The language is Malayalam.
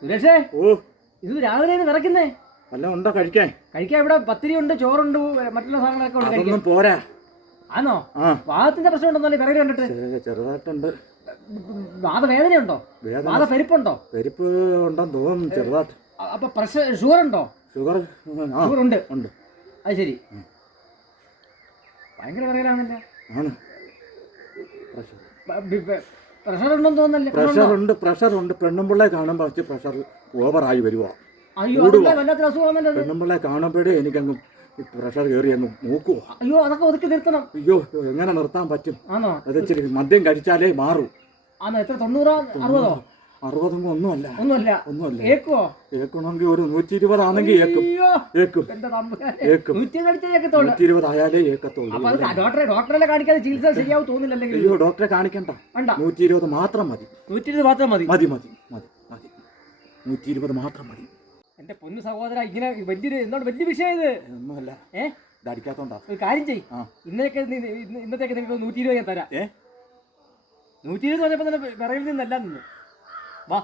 സുരേഷേ, ഓ, ഇത് രാവിലെ വിറയ്ക്കുന്നേ? വല്ലതും ഉണ്ടോ കഴിക്കാൻ? കഴിക്കാൻ ഇവിടെ പത്തിരി ഉണ്ട്, ചോറുണ്ട്, മറ്റുള്ള സാധനങ്ങളൊക്കെ ഉണ്ട്. അതൊന്നും പോരാ. ആണോ? വാദത്തിന്റെ പ്രശ്നം ഉണ്ടോന്നല്ലേ വിറക് കണ്ടിട്ട്? ചെറുതായിട്ടുണ്ട്. വാദവേദനയുണ്ടോ? വാദപ്പെരുപ്പുണ്ടോ? പെരുപ്പ് ഉണ്ടെന്ന് തോന്നുന്നു ചെറുതായിട്ട്. അപ്പൊ പ്രഷർ, ഷുഗർ ഉണ്ടോ? ഷുഗർ ഉണ്ട്. ഉണ്ട്. അത് ശരി. ഭയങ്കര വിറകലാണല്ലോ. ആണ്. പ്രഷർ ഉണ്ടെന്ന് തോന്നല്ലേ? പ്രഷർ ഉണ്ട്. പെണ്ണുമ്പിള്ളെ കാണുമ്പോൾ പ്രഷർ ഓവറായി വരുവാ. അയ്യോ, വല്ലാത്തൊരു അസുഖമാണല്ലോ. പെണ്ണുമ്പിള്ളെ കാണുമ്പോഴേ എനിക്കങ്ങ് പ്രഷർ കയറി അങ്ങ് മൂക്കുവോ. അയ്യോ, അതൊക്കെ ഒതുക്കി നിർത്തണം. അയ്യോ, എങ്ങനെ നിർത്താൻ പറ്റും? ആണോ? അത് ഇച്ചിരി മദ്യം കഴിച്ചാലേ മാറൂ. ആണോ? എത്ര? 90, 60? 60 ഒന്നുമല്ല. ഏക്കണമെങ്കിൽ ഒരു 120 ആണെങ്കിൽ ഏക്കും. 120 ആയാലേ ഏക്കത്തുള്ളൂ. ഡോക്ടറെ കാണിക്കാതെ ചികിത്സ ശരിയാവും തോന്നില്ലല്ലോ. അയ്യോ, ഡോക്ടറെ കാണിക്കണ്ട. 120 മാത്രം മതി. 120 മാത്രം മതി. 120 മാത്രം മതി. എന്റെ പൊന്നു സഹോദര, ഇങ്ങനെ വലിയ വിഷയം ഇത് ഒന്നുമല്ല. അടിക്കാത്തോണ്ടാ. ഒരു കാര്യം ചെയ്യ്, ഇന്നത്തേക്ക് നിങ്ങൾക്ക് 120 ഞാൻ തരാം. 120 പറഞ്ഞപ്പോ തന്നെ വിറയിൽ നിന്നല്ല നിന്ന്. വാ.